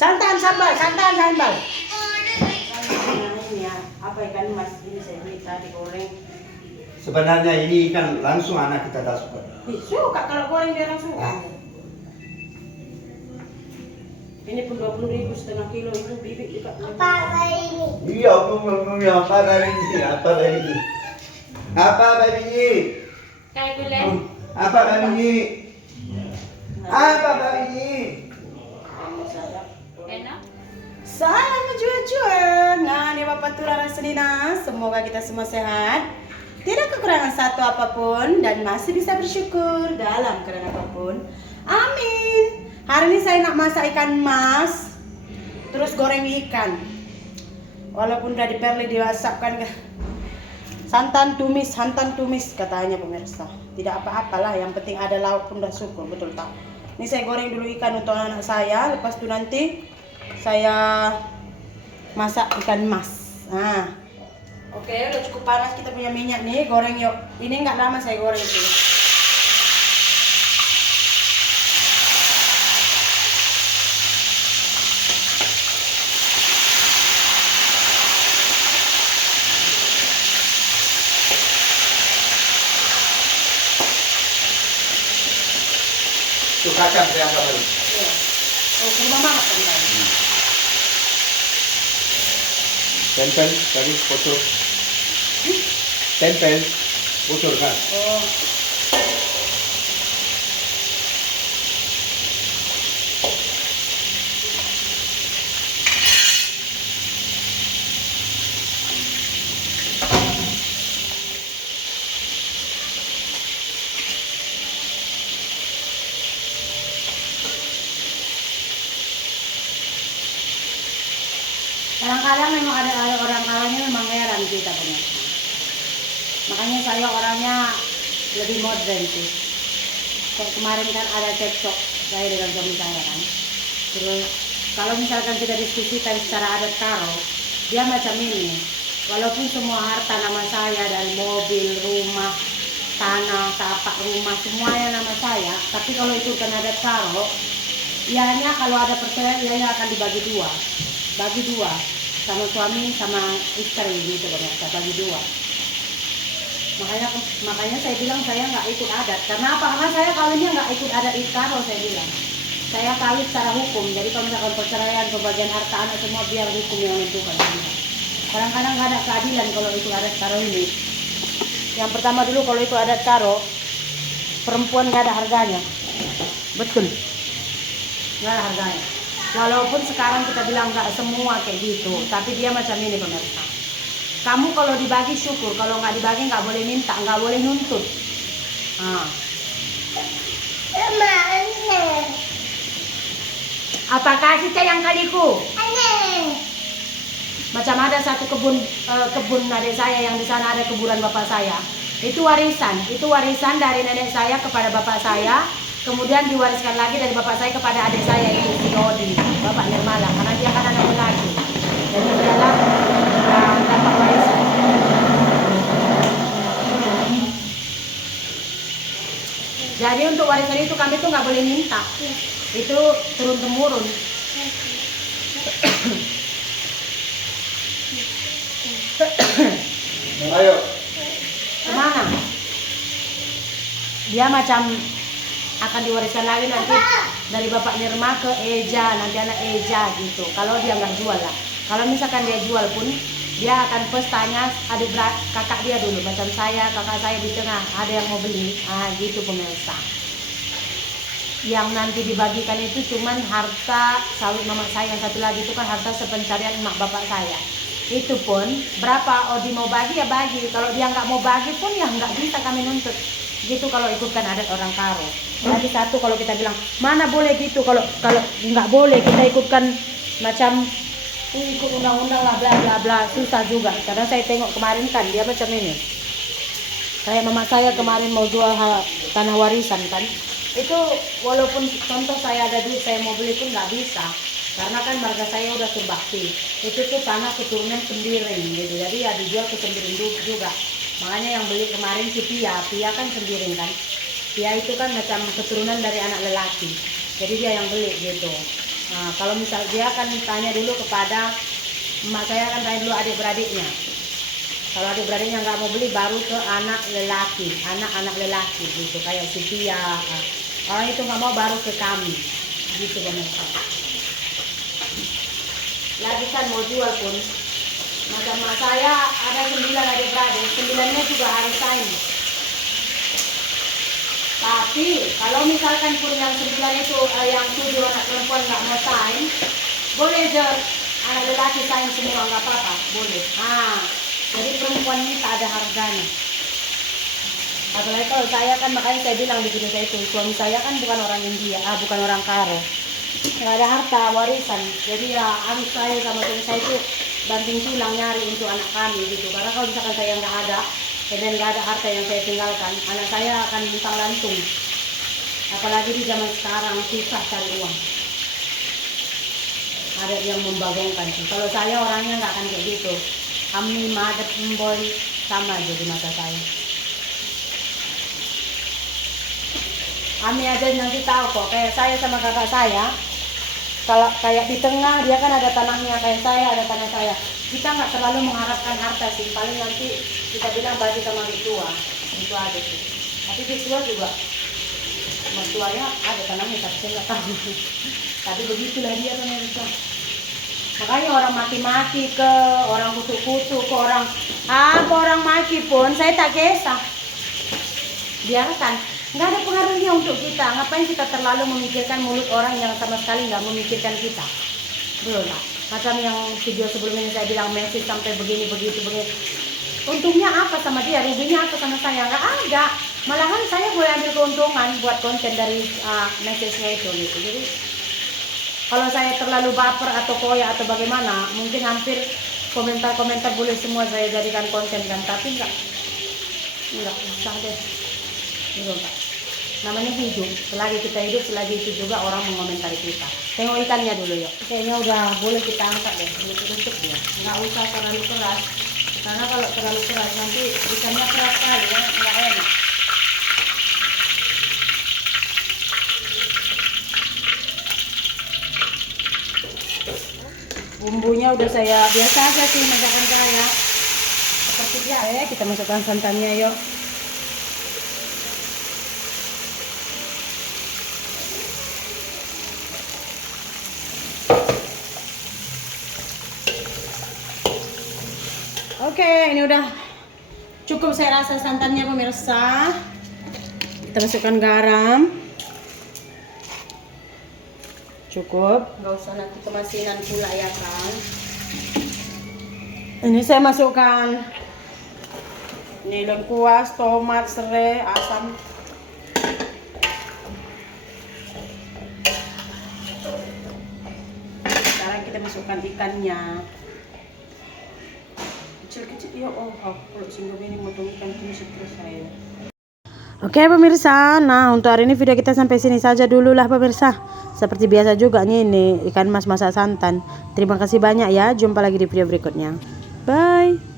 Santan sambal, santan sambal. Ini ya, apa ikan mas ini saya beli tadi goreng. Sebenarnya ini ikan langsung anak kita tak suka. Suka kalau goreng dia langsung suka. Ini pun 20.000 setengah kilo itu bibit juga. Apa ini? Iya, apa dari ini? Apa dari ini? Apa dari ini? Kayak gulai. Apa dari ini? Apa dari ini? Enak. Salam menjual-jual. Nah, ini Bapak Tulara Senina. Semoga kita semua sehat, tidak kekurangan satu apapun, dan masih bisa bersyukur dalam keadaan apapun. Amin. Hari ini saya nak masak ikan mas, terus goreng ikan. Walaupun udah diperli diwasapkan santan tumis katanya pemirsa. Tidak apa-apalah, yang penting ada lauk pun udah syukur, betul tak? Ini saya goreng dulu ikan untuk anak saya, lepas itu nanti saya masak ikan mas. Nah, oke, udah cukup panas kita punya minyak nih, goreng yuk. Ini nggak lama saya goreng sih. Itu kacang saya angkat dulu. Iya. Oh, ke rumah mama kan? Tempel tadi bocor. Tempel bocor kan? Oh. Kadang-kadang memang ada orang kalanya memang heran kita pemirsa. Makanya saya orangnya lebih modern sih. Kayak kemarin kan ada cekcok saya dengan suami saya kan. Terus kalau misalkan kita diskusikan secara adat karo, dia macam ini. Walaupun semua harta nama saya dari mobil, rumah, tanah, tapak rumah semuanya nama saya, tapi kalau itu kan adat karo, ianya kalau ada perceraian ianya akan dibagi dua. Bagi dua sama suami sama istri gitu pemirsa, bagi dua. Makanya saya bilang saya nggak ikut adat. Karena apa? Karena saya kawinnya nggak ikut adat karo, saya bilang. Saya kawin secara hukum. Jadi kalau misalkan perceraian, pembagian harta anak semua biar hukum yang menentukan. Kadang-kadang nggak ada keadilan kalau itu adat karo ini. Yang pertama dulu kalau itu adat karo, perempuan nggak ada harganya. Betul. Nggak ada harganya. Walaupun sekarang kita bilang nggak semua kayak gitu, tapi dia macam ini pemirsa. Kamu kalau dibagi syukur, kalau nggak dibagi nggak boleh minta, nggak boleh nuntut. Nah. Apa kasih sayang kaliku? Macam ada satu kebun adik saya yang di sana ada kuburan bapak saya. Itu warisan dari nenek saya kepada bapak saya. Kemudian diwariskan lagi dari bapak saya kepada adik saya itu si Odi, Bapak Nirmala, karena dia kan anak laki. Jadi dialah dapat warisan. Jadi untuk warisan itu kami tuh nggak boleh minta, itu turun temurun. Ayo. Kemana? Dia macam akan diwariskan lagi nanti dari Bapak Nirma ke Eja, nanti anak Eja gitu. Kalau dia nggak jual lah. Kalau misalkan dia jual pun, dia akan first tanya adik kakak dia dulu. Macam saya, kakak saya di tengah, ada yang mau beli. Ah gitu pemirsa. Yang nanti dibagikan itu cuman harta sawit mama saya, yang satu lagi itu kan harta sepencarian emak bapak saya. Itu pun berapa Odi mau bagi ya bagi. Kalau dia nggak mau bagi pun ya nggak bisa kami nuntut. Gitu kalau ikutkan adat orang karo. Jadi satu kalau kita bilang mana boleh gitu, kalau nggak boleh kita ikutkan macam ikut undang-undang lah bla bla bla, susah juga. Karena saya tengok kemarin kan dia macam ini. Kayak mama saya kemarin mau jual tanah warisan kan. Itu walaupun contoh saya ada duit saya mau beli pun nggak bisa. Karena kan marga saya udah terbakti. Itu tuh tanah keturunan Sembiring gitu. Jadi ya dijual ke Sembiring juga. Makanya yang beli kemarin si Pia kan Sembiring kan. Pia itu kan macam keturunan dari anak lelaki. Jadi dia yang beli gitu. Nah, kalau misal dia akan tanya dulu kepada emak saya, akan tanya dulu adik-beradiknya. Kalau adik-beradiknya nggak mau beli, baru ke anak-anak lelaki gitu, kayak Siti ya. Orang itu nggak mau, baru ke kami, gitu pemirsa. Lagi kan mau jual pun, macam emak saya ada 9 adik-beradik, 9-nya juga harus sign. Tapi kalau misalkan pun yang 9 itu yang 7 anak perempuan nggak mau sign, boleh aja anak lelaki sign semua, nggak apa-apa, boleh. Jadi perempuan ini tak ada harganya. Apalagi kalau saya kan, makanya saya bilang di video saya itu, suami saya kan bukan orang India, bukan orang kaya, nggak ada harta warisan. Jadi ya harus saya sama suami saya itu banting tulang nyari untuk anak kami gitu. Karena kalau misalkan saya nggak ada, dan nggak ada harta yang saya tinggalkan, anak saya akan luntang lantung. Apalagi di zaman sekarang susah cari uang. Ada yang membagongkan. Kalau saya orangnya nggak akan kayak gitu. Kami madet boy sama aja di mata saya. Kami aja nanti tahu kok. Kayak saya sama kakak saya, kalau kayak di tengah dia kan ada tanahnya, kayak saya ada tanah saya. Kita nggak terlalu mengharapkan harta sih. Paling nanti kita bilang bagi sama mertua, itu aja sih. Tapi mertua juga, mertuanya ada tanahnya tapi saya nggak tahu. Tapi begitulah dia pemirsa. Makanya orang maki-maki ke, orang kutuk-kutuk ke, orang orang maki pun saya tak kisah. Biarkan, nggak ada pengaruhnya untuk kita. Ngapain kita terlalu memikirkan mulut orang yang sama sekali nggak memikirkan kita? Belum lah. Macam yang video sebelumnya saya bilang message sampai begini. Untungnya apa sama dia? Ruginya apa sama saya? Nggak ada. Malahan saya boleh ambil keuntungan buat konten dari message-nya itu gitu. Jadi kalau saya terlalu baper atau koyak atau bagaimana, mungkin hampir komentar-komentar boleh semua saya jadikan konten kan, tapi enggak usah deh. Gitu, Pak. Namanya hidup, selagi kita hidup, selagi itu juga orang mengomentari kita. Tengok ikannya dulu yuk. Kayaknya udah boleh kita angkat deh, tutup dia. Nggak usah terlalu keras, karena kalau terlalu keras nanti ikannya keras sekali ya, nggak enak. Bumbunya udah saya biasa aja sih masakan saya. Seperti dia kita masukkan santannya yuk. Oke, ini udah cukup saya rasa santannya pemirsa. Kita masukkan garam. Cukup, nggak usah nanti kemasinan pula ya kan. Ini saya masukkan ini lengkuas, tomat, serai, asam. Sekarang kita masukkan ikannya. Kecil-kecil ya, kalau singgung ini motong ikan ini stres saya. Oke pemirsa, nah untuk hari ini video kita sampai sini saja dulu lah pemirsa. Seperti biasa juga nih, ini ikan mas masak santan. Terima kasih banyak ya, jumpa lagi di video berikutnya. Bye.